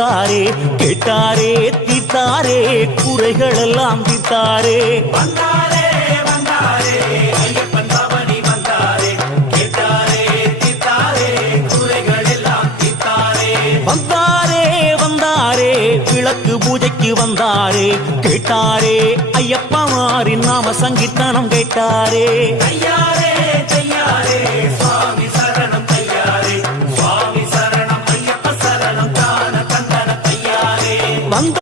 வந்தாரே கேட்டாரே தீர்த்தாரே குறைகள் எல்லாம் தீர்த்தாரே வந்தாரே வந்தாரே ஐயப்பன் பவனி வந்தாரே கேட்டாரே தீர்த்தாரே குறைகள் எல்லாம் தீர்த்தாரே வந்தாரே வந்தாரே விளக்கு பூஜைக்கு வந்தாரே கேட்டாரே ஐயப்பமாரின் நாம சங்கீர்த்தனம் கேட்டாரே தையாரே தையாரே சுவாமி சரணம் தையாரே சுவாமி சரணம் ஐயப்ப சரணம் தான தந்தன தையாரே வந்த